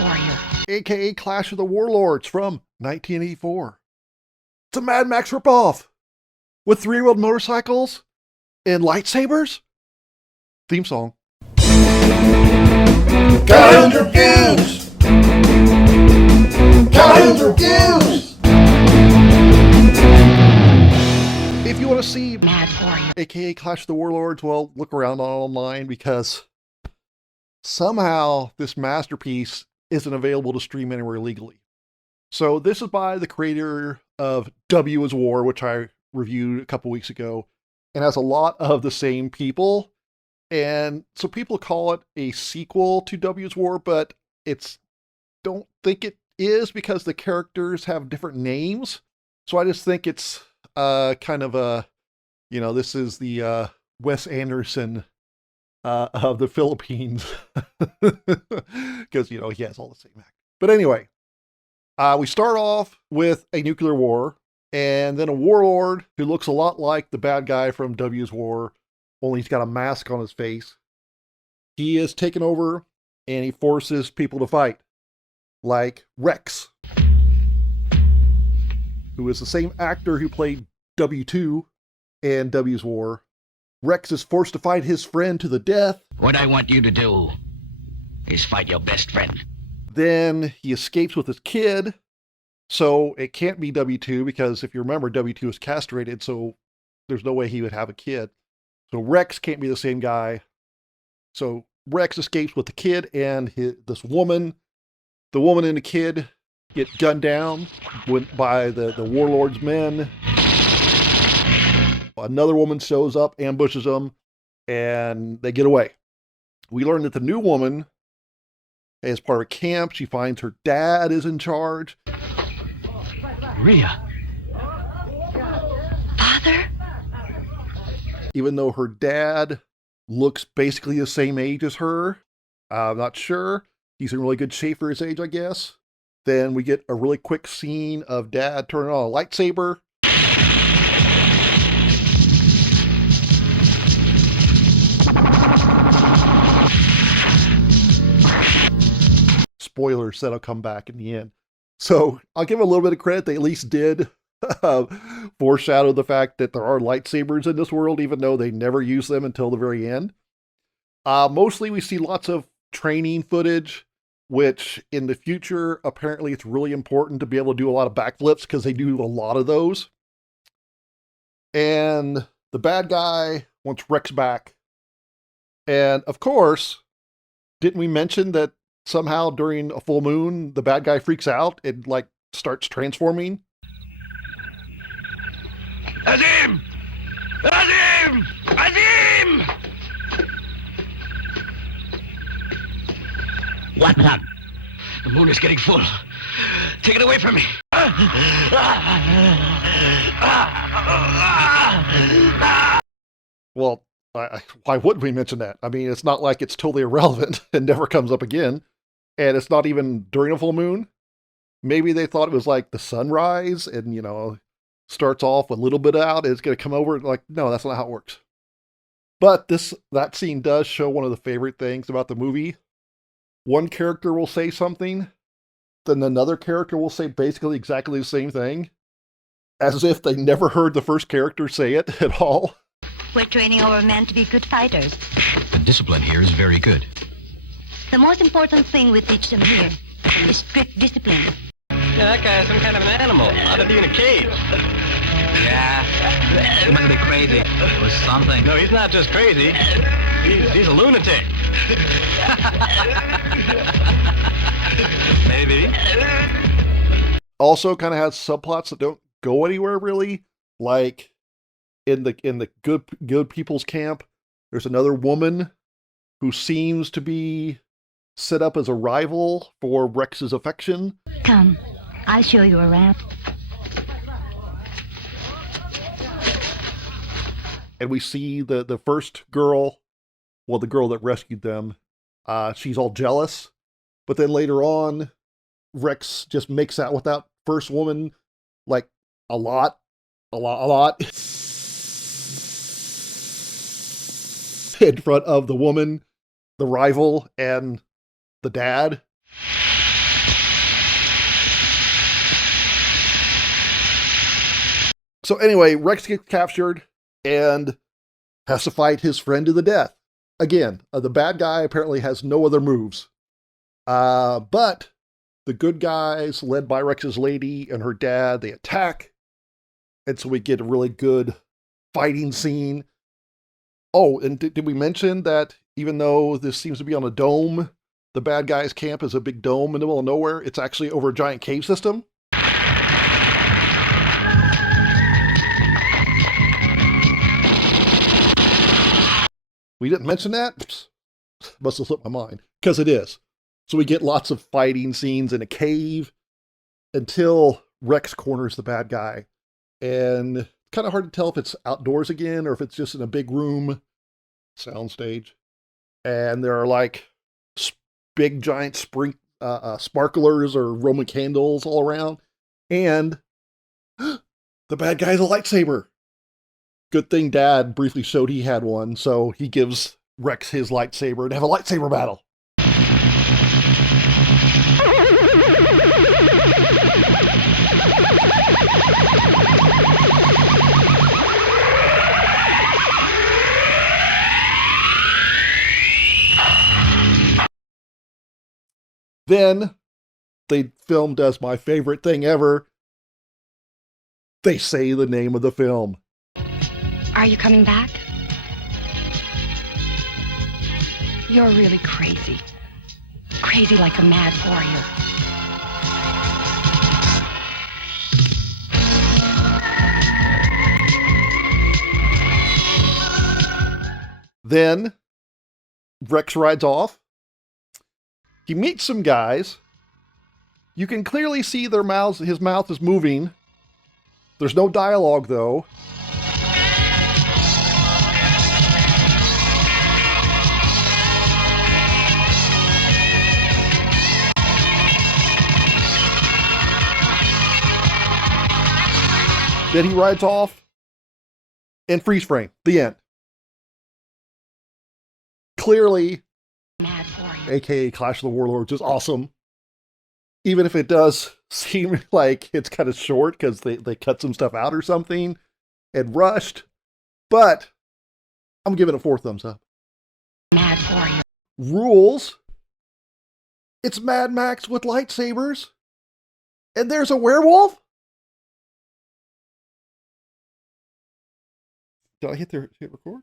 warrior. AKA Clash of the Warlords from 1984. It's a Mad Max ripoff with three-wheeled motorcycles and lightsabers. Theme song. Colin's Reviews! Colin's Reviews! If you want to see Mad warrior. AKA Clash of the Warlords, well, look around online because somehow this masterpiece isn't available to stream anywhere legally. So this is by the creator of W is War, which I reviewed a couple weeks ago, and has a lot of the same people. And so people call it a sequel to W is War, but don't think it is because the characters have different names. So I just think it's kind of a, this is the Wes Anderson of the Philippines, because he has all the same actors. But anyway, we start off with a nuclear war, and then a warlord who looks a lot like the bad guy from W's War, only he's got a mask on his face. He is taken over, and he forces people to fight, like Rex, who is the same actor who played W2 and W's War. Rex is forced to fight his friend to the death. What I want you to do is fight your best friend. Then he escapes with his kid. So it can't be W2 because if you remember, W2 is castrated, so there's no way he would have a kid. So Rex can't be the same guy. So Rex escapes with the kid and this woman. The woman and the kid get gunned down by the Warlords men. Another woman shows up, ambushes them, and they get away. We learn that the new woman, as part of a camp, she finds her dad is in charge. Rhea. Father? Even though her dad looks basically the same age as her, I'm not sure. He's in really good shape for his age, I guess. Then we get a really quick scene of dad turning on a lightsaber. Spoilers that'll come back in the end. So I'll give a little bit of credit. They at least did foreshadow the fact that there are lightsabers in this world, even though they never use them until the very end. Mostly we see lots of training footage, which in the future, apparently it's really important to be able to do a lot of backflips because they do a lot of those. And the bad guy wants Rex back. And of course, didn't we mention that somehow during a full moon, the bad guy freaks out and starts transforming? Azim! Azim! Azim! What, son? The moon is getting full. Take it away from me. Well, why wouldn't we mention that? I mean, it's not like it's totally irrelevant and never comes up again. And it's not even during a full moon. Maybe they thought it was like the sunrise and, starts off a little bit out. It's going to come over. No, that's not how it works. But that scene does show one of the favorite things about the movie. One character will say something, then another character will say basically exactly the same thing, as if they never heard the first character say it at all. We're training our men to be good fighters. The discipline here is very good. The most important thing we teach them here is strict discipline. Yeah, that guy's some kind of an animal. Ought to be in a cage. Yeah, he must be crazy. It was something. No, he's not just crazy. He's a lunatic. Maybe. Also kind of has subplots that don't go anywhere really. Like in the good people's camp, there's another woman who seems to be set up as a rival for Rex's affection. Come, I'll show you around. And we see the first girl, well, the girl that rescued them, she's all jealous. But then later on, Rex just makes out with that first woman, a lot. In front of the woman, the rival, and the dad. So anyway, Rex gets captured and has to fight his friend to the death. Again, the bad guy apparently has no other moves. But the good guys, led by Rex's lady and her dad, they attack. And so we get a really good fighting scene. Oh, and did we mention that even though this seems to be on a dome, the bad guys' camp is a big dome in the middle of nowhere? It's actually over a giant cave system. We didn't mention that? Psst. Must have slipped my mind. Because it is. So we get lots of fighting scenes in a cave until Rex corners the bad guy. And it's kind of hard to tell if it's outdoors again or if it's just in a big room soundstage. And there are like big giant sparklers or Roman candles all around. And the bad guy has a lightsaber. Good thing Dad briefly showed he had one, so he gives Rex his lightsaber and have a lightsaber battle. Then they filmed as my favorite thing ever. They say the name of the film. Are you coming back? You're really crazy. Crazy like a mad warrior. Then Rex rides off. He meets some guys. You can clearly see their mouths. His mouth is moving. There's no dialogue, though. Then he rides off and freeze frame. The end. Clearly, aka Clash of the Warlords, is awesome. Even if it does seem like it's kind of short because they cut some stuff out or something and rushed. But I'm giving it 4 thumbs up. Mad warrior. Rules. It's Mad Max with lightsabers. And there's a werewolf? Did I hit record?